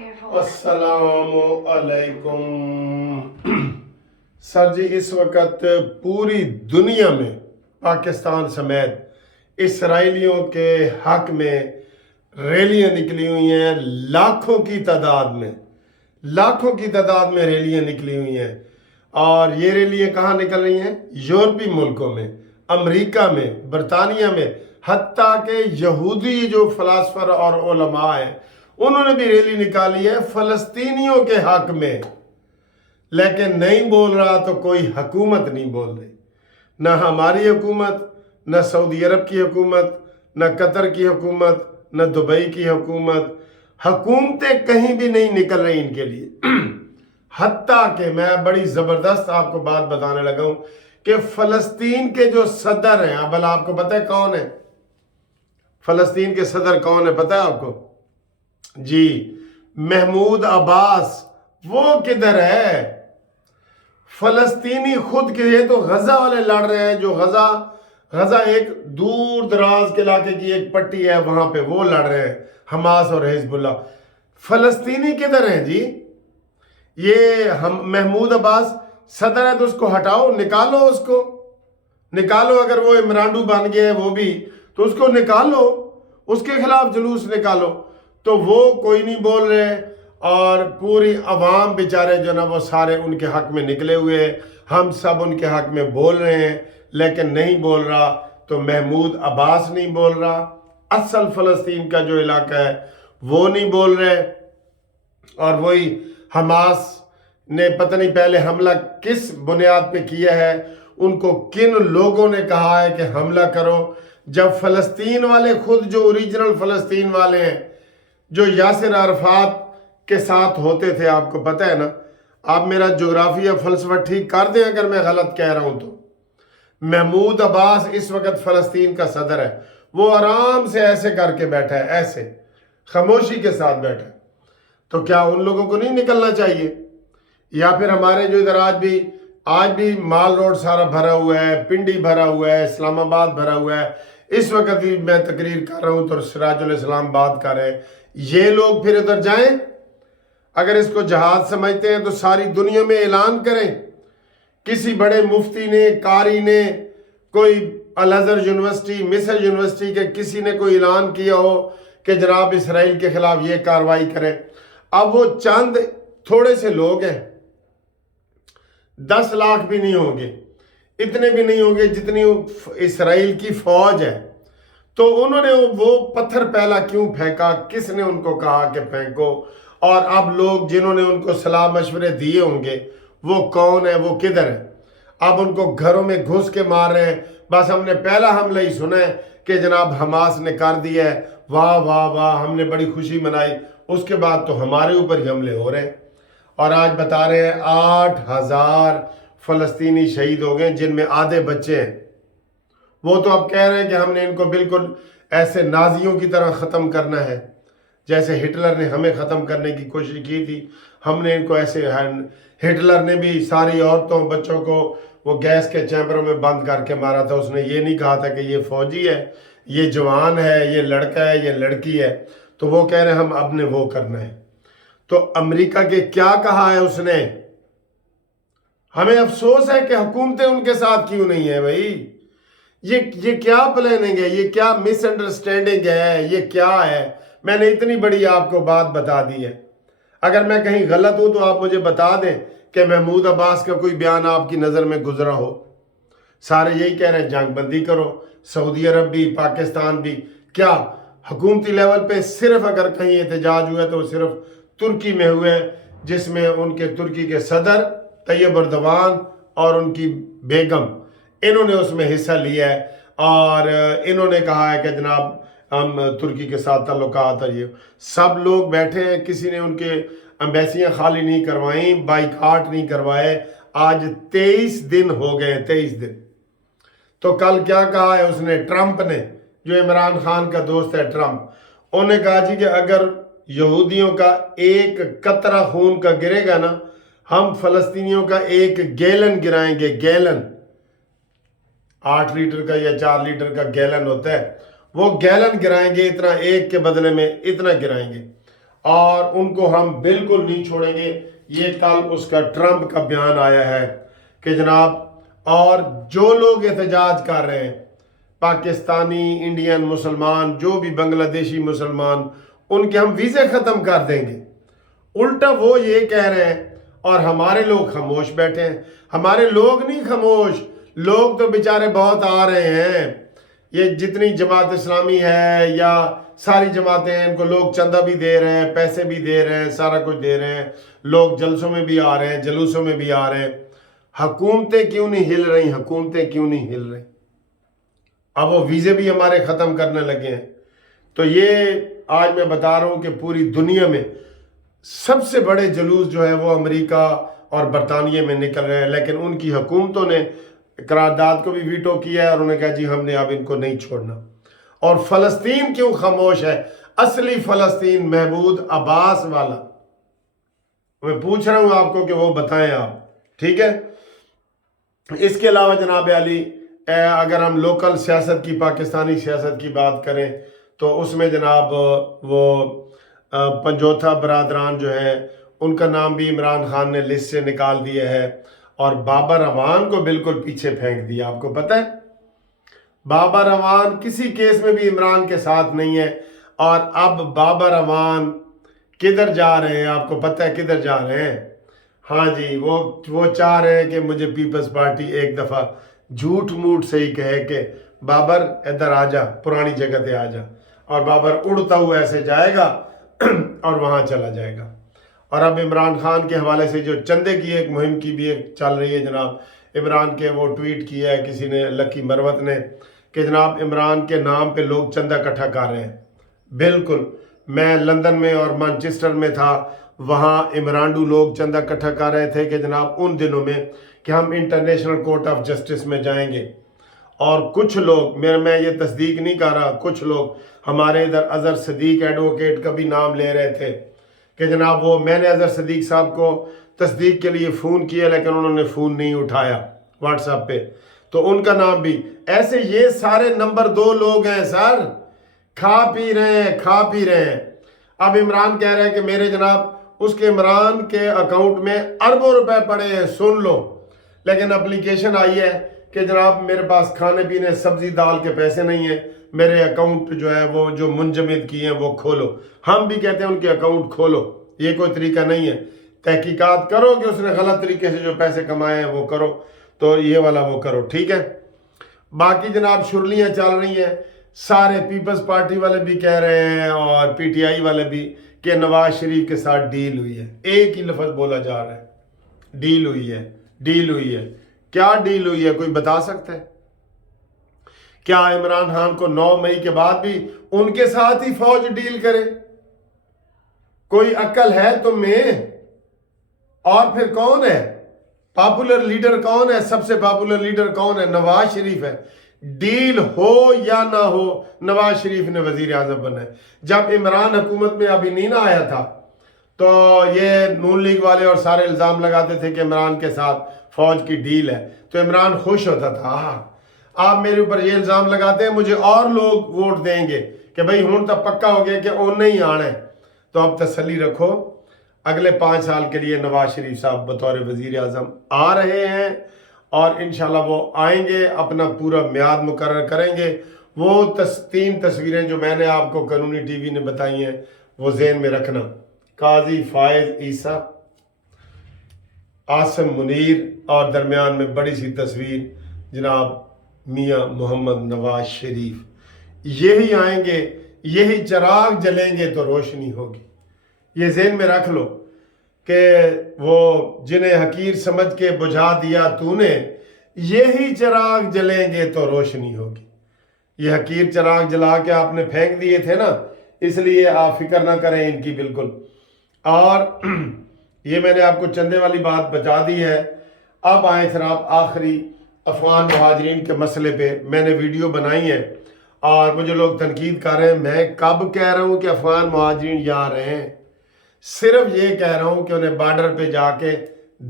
अस्सलाम अलैकुम। सर जी, इस वक्त पूरी दुनिया में पाकिस्तान समेत इसराइलियों के हक में रैलियां निकली हुई हैं। लाखों की तादाद में रैलियां निकली हुई हैं। और ये रैलियां कहाँ निकल रही हैं? यूरोपीय मुल्कों में, अमेरिका में, बरतानिया में, हत्ता के यहूदी जो फलासफर और उलमा हैं उन्होंने भी रैली निकाली है फलस्तीनियों के हक में। लेकिन नहीं बोल रहा तो कोई हुकूमत नहीं बोल रही, न हमारी हुकूमत, न सऊदी अरब की हुकूमत, न कतर की हुकूमत, न दुबई की हुकूमत। हुकूमतें कहीं भी नहीं निकल रही इनके लिए। हत्ता के मैं बड़ी ज़बरदस्त आपको बात बताने लगा हूं कि फ़लस्तीन के जो सदर हैं, अब आपको पता है कौन है फ़लस्तीन के सदर? कौन है पता है आपको? जी, महमूद अब्बास। वो किधर है? फलस्तीनी खुद के लिए तो गजा वाले लड़ रहे हैं। जो गजा एक दूर दराज के इलाके की एक पट्टी है, वहां पे वो लड़ रहे हैं, हमास और हिजबुल्लाह। फलस्तीनी किधर हैं जी? ये हम महमूद अब्बास सदर है तो उसको हटाओ, निकालो उसको, निकालो। अगर वो इमरानडू बन गया है वो भी, तो उसको निकालो, उसके खिलाफ जुलूस निकालो। तो वो कोई नहीं बोल रहे और पूरी अवाम बेचारे जो ना वो सारे उनके हक में निकले हुए। हम सब उनके हक में बोल रहे हैं, लेकिन नहीं बोल रहा तो महमूद अब्बास नहीं बोल रहा, असल फ़लस्तीन का जो इलाका है वो नहीं बोल रहे। और वही हमास ने पता नहीं पहले हमला किस बुनियाद पे किया है, उनको किन लोगों ने कहा है कि हमला करो, जब फ़लस्तीन वाले खुद जो ओरिजिनल फ़लस्तीन वाले हैं, जो यासिर अरफात के साथ होते थे, आपको पता है ना। आप मेरा जोग्राफिया फलसफा ठीक कर दें अगर मैं गलत कह रहा हूं तो। महमूद अब्बास इस वक्त फ़लस्तीन का सदर है, वो आराम से ऐसे करके बैठा है, ऐसे खामोशी के साथ बैठा है। तो क्या उन लोगों को नहीं निकलना चाहिए? या फिर हमारे जो इधर आज भी माल रोड सारा भरा हुआ है, पिंडी भरा हुआ है, इस्लामाबाद भरा हुआ है। इस वक्त भी मैं तकरीर कर रहा हूं तो सिराजुल इस्लाम बात कर रहे हैं। ये लोग फिर उधर जाएं, अगर इसको जहाज समझते हैं तो सारी दुनिया में ऐलान करें। किसी बड़े मुफ्ती ने, कारी ने, कोई अल अज़हर यूनिवर्सिटी, मिस्र यूनिवर्सिटी के किसी ने कोई ऐलान किया हो कि जनाब इसराइल के खिलाफ ये कार्रवाई करें। अब वो चंद थोड़े से लोग हैं, 10 लाख भी नहीं होंगे, इतने भी नहीं होंगे जितनी इसराइल की फौज है। तो उन्होंने वो पत्थर पहला क्यों फेंका? किसने उनको कहा कि फेंको? और अब लोग जिन्होंने उनको सलाह मशवरे दिए होंगे वो कौन है, वो किधर है? अब उनको घरों में घुस के मार रहे हैं। बस हमने पहला हमला ही सुना है कि जनाब हमास ने कर दिया है, वाह वाह वाह, हमने बड़ी खुशी मनाई। उसके बाद तो हमारे ऊपर ही हमले हो रहे हैं। और आज बता रहे हैं 8,000 फ़लस्तीनी शहीद हो गए, जिनमें आधे बच्चे हैं। वो तो अब कह रहे हैं कि हमने इनको बिल्कुल ऐसे नाजियों की तरह ख़त्म करना है, जैसे हिटलर ने हमें ख़त्म करने की कोशिश की थी। हमने इनको ऐसे, हिटलर ने भी सारी औरतों बच्चों को वो गैस के चैम्बरों में बंद करके मारा था। उसने ये नहीं कहा था कि ये फौजी है, ये जवान है, ये लड़का है, ये लड़की है। तो वो कह रहे हैं हम अब ने वो करना है। तो अमेरिका के क्या कहा है उसने? हमें अफसोस है कि हुकूमतें उनके साथ क्यों नहीं है भाई। ये क्या प्लानिंग है, ये क्या मिसअंडरस्टैंडिंग है, ये क्या है? मैंने इतनी बड़ी आपको बात बता दी है। अगर मैं कहीं गलत हूं तो आप मुझे बता दें कि महमूद अब्बास का कोई बयान आपकी नज़र में गुजरा हो। सारे यही कह रहे हैं जंग बंदी करो, सऊदी अरब भी, पाकिस्तान भी। क्या हुकूमती लेवल पे सिर्फ अगर कहीं एहतजाज हुआ तो सिर्फ तुर्की में हुए, जिसमें उनके तुर्की के सदर तैयब अर्दवान और उनकी बेगम, इन्होंने उसमें हिस्सा लिया है। और इन्होंने कहा है कि जनाब हम तुर्की के साथ ताल्लुकात है। ये सब लोग बैठे हैं, किसी ने उनके एम्बेसियाँ खाली नहीं करवाई, बाइकाट नहीं करवाए। आज 23 दिन हो गए, 23 दिन। तो कल क्या कहा है उसने, ट्रंप ने, जो इमरान खान का दोस्त है ट्रंप, उन्होंने कहा जी कि अगर यहूदियों का एक कतरा खून का गिरेगा ना, हम फलस्तीनियों का 1 गैलन गिराएंगे। गैलन 8 लीटर का या 4 लीटर का गैलन होता है, वो गैलन गिराएंगे। इतना, एक के बदले में इतना गिराएंगे। اور ان کو ہم بالکل نہیں چھوڑیں گے۔ یہ کل اس کا ٹرمپ کا بیان آیا ہے کہ جناب، اور جو لوگ احتجاج کر رہے ہیں، پاکستانی، انڈین مسلمان، جو بھی بنگلہ دیشی مسلمان، ان کے ہم ویزے ختم کر دیں گے۔ الٹا وہ یہ کہہ رہے ہیں اور ہمارے لوگ خاموش بیٹھے ہیں۔ ہمارے لوگ نہیں خاموش، لوگ تو بیچارے بہت آ رہے ہیں۔ یہ جتنی جماعت اسلامی ہے یا ساری جماعتیں ہیں، ان کو لوگ چندہ بھی دے رہے ہیں، پیسے بھی دے رہے ہیں، سارا کچھ دے رہے ہیں، لوگ جلسوں میں بھی آ رہے ہیں، جلوسوں میں بھی آ رہے ہیں۔ حکومتیں کیوں نہیں ہل رہی؟ حکومتیں کیوں نہیں ہل رہی؟ اب وہ ویزے بھی ہمارے ختم کرنے لگے ہیں۔ تو یہ آج میں بتا رہا ہوں کہ پوری دنیا میں سب سے بڑے جلوس جو ہے وہ امریکہ اور برطانیہ میں نکل رہے ہیں، لیکن ان کی حکومتوں نے قرارداد کو بھی ویٹو کیا ہے اور انہوں نے کہا جی ہم نے اب ان کو نہیں چھوڑنا۔ اور فلسطین کیوں خاموش ہے؟ اصلی فلسطین محمود عباس والا، میں پوچھ رہا ہوں آپ کو کہ وہ بتائیں آپ، ٹھیک ہے؟ اس کے علاوہ جناب علی، اگر ہم لوکل سیاست کی، پاکستانی سیاست کی بات کریں تو اس میں جناب وہ پنجوتھا برادران جو ہے ان کا نام بھی عمران خان نے لسٹ سے نکال دیا ہے، اور بابر اعوان کو بالکل پیچھے پھینک دیا۔ آپ کو پتہ ہے بابر اعوان کسی کیس میں بھی عمران کے ساتھ نہیں ہے، اور اب بابر اعوان کدھر جا رہے ہیں؟ آپ کو پتہ ہے کدھر جا رہے ہیں؟ ہاں جی، وہ چاہ رہے ہیں کہ مجھے پیپلز پارٹی ایک دفعہ جھوٹ موٹ سے ہی کہے کہ بابر ادھر آ جا، پرانی جگہ تے آ جا، اور بابر اڑتا ہوا ایسے جائے گا اور وہاں چلا جائے گا۔ اور اب عمران خان کے حوالے سے جو چندے کی ایک مہم کی بھی ایک چل رہی ہے جناب، عمران کے وہ ٹویٹ کیا ہے کسی نے، لکی مروت نے، کہ جناب عمران کے نام پہ لوگ چندہ اکٹھا کر رہے ہیں۔ بالکل، میں لندن میں اور مانچسٹر میں تھا، وہاں عمرانڈو لوگ چندہ اکٹھا کر رہے تھے کہ جناب ان دنوں میں کہ ہم انٹرنیشنل کورٹ آف جسٹس میں جائیں گے۔ اور کچھ لوگ، میں یہ تصدیق نہیں کر رہا، کچھ لوگ ہمارے ادھر اظہر صدیق ایڈوکیٹ کا بھی نام لے رہے تھے کہ جناب وہ، میں نے اظہر صدیق صاحب کو تصدیق کے لیے فون کیا لیکن انہوں نے فون نہیں اٹھایا واٹس ایپ پہ، تو ان کا نام بھی ایسے۔ یہ سارے نمبر 2 لوگ ہیں سر، کھا پی رہے ہیں، کھا پی رہے ہیں۔ اب عمران کہہ رہے ہیں کہ میرے جناب اس کے عمران کے اکاؤنٹ میں اربوں روپے پڑے ہیں، سن لو، لیکن اپلیکیشن آئی ہے کہ جناب میرے پاس کھانے پینے سبزی دال کے پیسے نہیں ہیں، میرے اکاؤنٹ جو ہے وہ جو منجمد کیے ہیں وہ کھولو۔ ہم بھی کہتے ہیں ان کے اکاؤنٹ کھولو، یہ کوئی طریقہ نہیں ہے، تحقیقات کرو کہ اس نے غلط طریقے سے جو پیسے کمائے ہیں وہ کرو، تو یہ والا وہ کرو، ٹھیک ہے؟ باقی جناب شرلیاں چل رہی ہیں، سارے پیپلز پارٹی والے بھی کہہ رہے ہیں اور پی ٹی آئی والے بھی کہ نواز شریف کے ساتھ ڈیل ہوئی ہے۔ ایک ہی لفظ بولا جا رہا ہے، ڈیل ہوئی ہے، ڈیل ہوئی ہے۔ کیا ڈیل ہوئی ہے؟ کوئی بتا سکتا ہے؟ کیا عمران خان کو 9 مئی کے بعد بھی ان کے ساتھ ہی فوج ڈیل کرے؟ کوئی عقل ہے تم میں؟ اور پھر کون ہے پاپولر لیڈر؟ کون ہے سب سے پاپولر لیڈر؟ کون ہے؟ نواز شریف ہے۔ ڈیل ہو یا نہ ہو، نواز شریف نے وزیر اعظم بنا ہے۔ جب عمران حکومت میں ابھی نہیں نہ آیا تھا تو یہ نون لیگ والے اور سارے الزام لگاتے تھے کہ عمران کے ساتھ فوج کی ڈیل ہے، تو عمران خوش ہوتا تھا، آپ میرے اوپر یہ الزام لگاتے ہیں، مجھے اور لوگ ووٹ دیں گے کہ بھئی ہون تب پکا ہو گیا کہ ان نہیں آنا ہے۔ تو اب تسلی رکھو، اگلے 5 سال کے لیے نواز شریف صاحب بطور وزیر اعظم آ رہے ہیں، اور انشاءاللہ وہ آئیں گے، اپنا پورا میعاد مقرر کریں گے۔ وہ 3 تصویریں جو میں نے آپ کو قانونی ٹی وی نے بتائی ہیں وہ ذہن میں رکھنا، قاضی فائز عیسیٰ، عاصم منیر، اور درمیان میں بڑی سی تصویر جناب میاں محمد نواز شریف۔ یہی آئیں گے، یہی چراغ جلیں گے تو روشنی ہوگی۔ یہ ذہن میں رکھ لو کہ وہ جنہیں حقیر سمجھ کے بجھا دیا تو نے، یہی چراغ جلیں گے تو روشنی ہوگی۔ یہ حقیر چراغ جلا کے آپ نے پھینک دیے تھے نا، اس لیے آپ فکر نہ کریں ان کی بالکل۔ اور یہ میں نے آپ کو چندے والی بات بتا دی ہے۔ اب آئیں پھر آپ آخری افغان مہاجرین کے مسئلے پہ، میں نے ویڈیو بنائی ہے اور مجھے لوگ تنقید کر رہے ہیں، میں کب کہہ رہا ہوں کہ افغان مہاجرین جا رہے ہیں؟ صرف یہ کہہ رہا ہوں کہ انہیں بارڈر پہ جا کے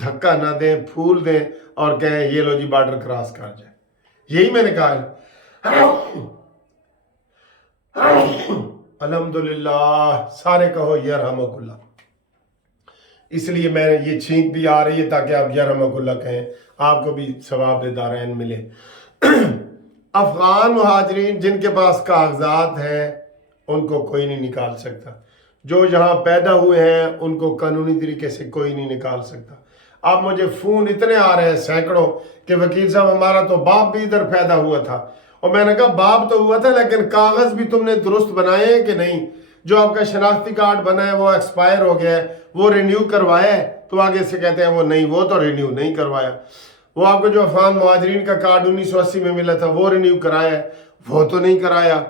دھکا نہ دیں، پھول دیں اور کہیں یہ لو جی بارڈر کراس کر جائے، یہی میں نے کہا ہے۔ अल्हम्दुलिल्लाह, सारे कहो यरहमुकुल्लाह। इसलिए मैं ये छींक भी आ रही है ताकि आप यरहमुकुल्लाह कहें, आपको भी सवाब दारैन मिले। अफगान मुहाजिरीन जिनके पास कागजात हैं उनको कोई नहीं निकाल सकता, जो यहाँ पैदा हुए हैं उनको कानूनी तरीके से कोई नहीं निकाल सकता। अब मुझे फ़ोन इतने आ रहे हैं सैकड़ों कि वकील साहब हमारा तो बाप भी इधर पैदा हुआ था, और मैंने कहा बाप तो हुआ था लेकिन कागज़ भी तुमने दुरुस्त बनाए हैं कि नहीं? जो आपका शनाख्ती कार्ड बना है वो एक्सपायर हो गया है, वो रिन्यू करवाया है? तो आगे से कहते हैं वो नहीं, वो तो रिन्यू नहीं करवाया। वो आपको जो अफगान मुहाजिरीन का कार्ड 1980 में मिला था वो रिन्यू कराया है? वो तो नहीं कराया।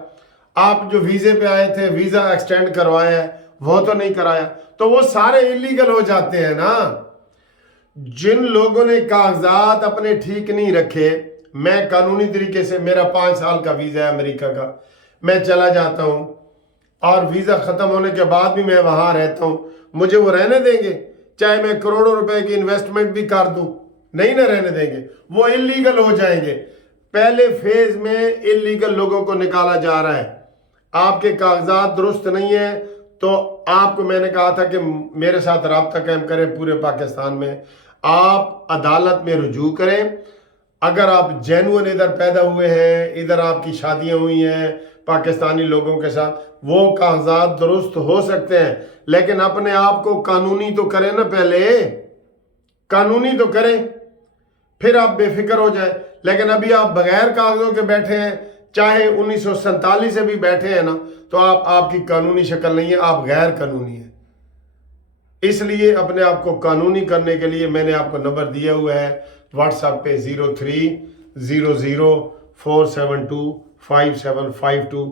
आप जो वीज़े पे आए थे वीज़ा एक्सटेंड करवाया है? वो तो नहीं कराया। तो वो सारे इलीगल हो जाते हैं ना। जिन लोगों ने कागजात अपने ठीक नहीं रखे, मैं कानूनी तरीके से, मेरा 5 साल का वीज़ा है अमेरिका का, मैं चला जाता हूँ और वीज़ा ख़त्म होने के बाद भी मैं वहाँ रहता हूँ, मुझे वो रहने देंगे? चाहे मैं करोड़ों रुपए की इन्वेस्टमेंट भी कर दूँ, नहीं ना रहने देंगे, वो इलीगल हो जाएंगे। पहले फेज में इलीगल लोगों को निकाला जा रहा है। आपके कागजात दुरुस्त नहीं है तो आपको मैंने कहा था कि मेरे साथ राब्ता कायम करें पूरे पाकिस्तान में, आप अदालत में रुजू करें। अगर आप जेन्युइन इधर पैदा हुए हैं, इधर आपकी शादियां हुई हैं पाकिस्तानी लोगों के साथ, वो कागजात दुरुस्त हो सकते हैं, लेकिन अपने आप को कानूनी तो करें ना, पहले कानूनी तो करें, फिर आप बेफिक्र हो जाए। लेकिन अभी आप बगैर कागजों के बैठे हैं, चाहे 1947 से भी बैठे हैं ना, तो आपकी कानूनी शक्ल नहीं है, आप गैर कानूनी है। इसलिए अपने आप को कानूनी करने के लिए मैंने आपको नंबर दिया हुआ है व्हाट्सएप पे 030047255752।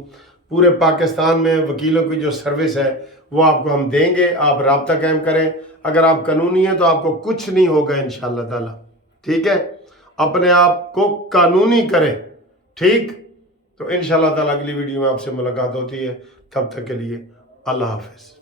पूरे पाकिस्तान में वकीलों की जो सर्विस है वो आपको हम देंगे, आप राब्ता कायम करें। अगर आप कानूनी हैं तो आपको कुछ नहीं होगा इंशाअल्लाह ताला, ठीक है? अपने आप को कानूनी करें, ठीक? तो इंशाअल्लाह ताला अगली वीडियो में आपसे मुलाकात होती है, तब तक के लिए अल्लाह हाफिज़।